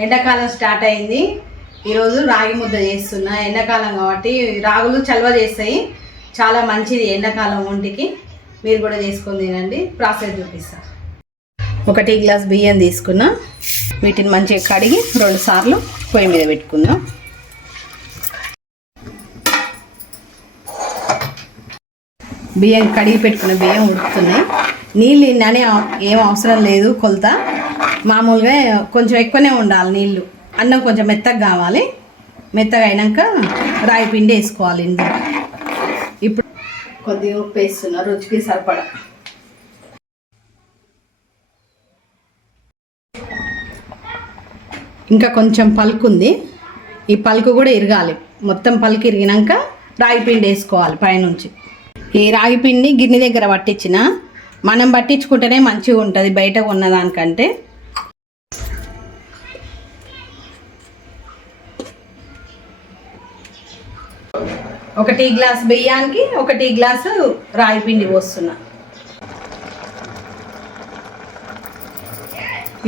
ఎండాకాలం స్టార్ట్ అయింది. ఈరోజు రాగి ముద్ద చేస్తున్నా. ఎండాకాలం కాబట్టి రాగులు చలవ చేస్తాయి, చాలా మంచిది ఎండాకాలం ఒంటికి. మీరు కూడా చేసుకొని తినండి. ప్రాసెస్ చూపిస్తా. 1 గ్లాస్ బియ్యం తీసుకున్నా. వీటిని మంచిగా కడిగి 2 సార్లు పొయ్యి మీద పెట్టుకుందాం. బియ్యం కడిగి పెట్టుకున్న బియ్యం ఉడుకుతున్నాయి. నీళ్ళు ఇన్ననే ఏం అవసరం లేదు, కొలత మామూలుగా కొంచెం ఎక్కువనే ఉండాలి నీళ్ళు. అన్నం కొంచెం మెత్తగా కావాలి. మెత్తగా అయినాక రాగి పిండి వేసుకోవాలి ఇందులో. ఇప్పుడు కొద్దిగా ఉప్పు వేస్తున్నా, రుచికి సరిపడా. ఇంకా కొంచెం పలుకు ఉంది, ఈ పలుకు కూడా ఇరగాలి. మొత్తం పలుకు ఇరిగినాక రాగి పిండి వేసుకోవాలి పైనుంచి. ఈ రాగి పిండి గిన్నె దగ్గర పట్టించిన, మనం పట్టించుకుంటేనే మంచిగా ఉంటుంది బయట ఉన్నదానికంటే. ఒక టీ గ్లాస్ బియ్యానికి 1 గ్లాసు రాగి పిండి పోస్తున్నా.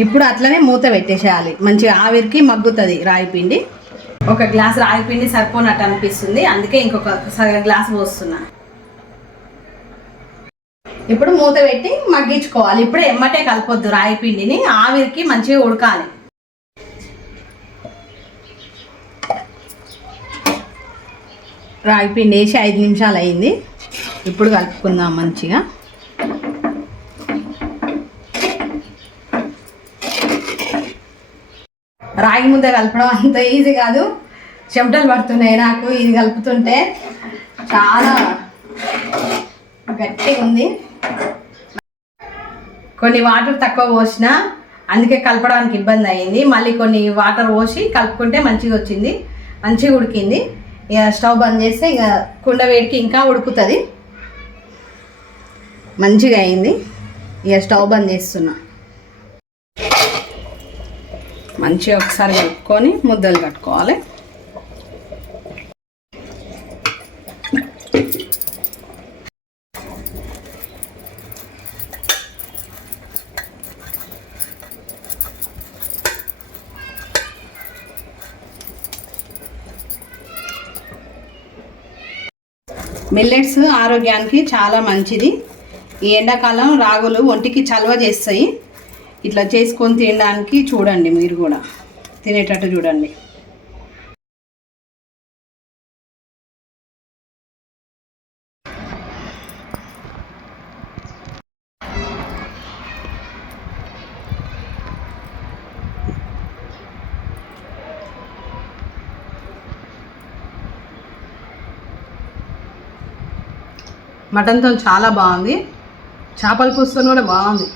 ఇప్పుడు అట్లనే మూత పెట్టేసేయాలి, మంచిగా ఆవిరికి మగ్గుతుంది రాగి పిండి. 1 గ్లాస్ రాగి పిండి సరిపోనట్టు అనిపిస్తుంది, అందుకే ఇంకొక సగం గ్లాస్ పోస్తున్నా. ఇప్పుడు మూత పెట్టి మగ్గించుకోవాలి. ఇప్పుడు ఎమ్మటే కలపొద్దు, రాగి పిండిని ఆవిరికి మంచిగా ఉడకాలి. రాగి పిండి వేసి 5 నిమిషాలు అయింది. ఇప్పుడు కలుపుకుందాం మంచిగా. రాగి ముద్ద కలపడం అంత ఈజీ కాదు, చెమటలు పడుతున్నాయి నాకు ఇది కలుపుతుంటే. చాలా గట్టిగా ఉంది. కొన్ని వాటర్ తక్కువ పోసిన, అందుకే కలపడానికి ఇబ్బంది అయ్యింది. మళ్ళీ కొన్ని వాటర్ పోసి కలుపుకుంటే మంచిగా వచ్చింది, మంచిగా ఉడికింది. ఇక స్టవ్ బంద్ చేస్తే ఇక కుండ వేడికి ఇంకా ఉడుకుతుంది. మంచిగా అయింది. ఇక స్టవ్ బంద్ చేస్తున్నా. మంచిగా ఒకసారి కలుపుకొని ముద్దలు కట్టుకోవాలి. మిల్లెట్స్ ఆరోగ్యానికి చాలా మంచిది. ఈ ఎండాకాలం రాగులు ఒంటికి చలవ చేస్తాయి. ఇట్లా చేసుకొని తినడానికి చూడండి, మీరు కూడా తినేటట్టు చూడండి. మటన్తో చాలా బాగుంది, చేపల పులుసుతో కూడా బాగుంది.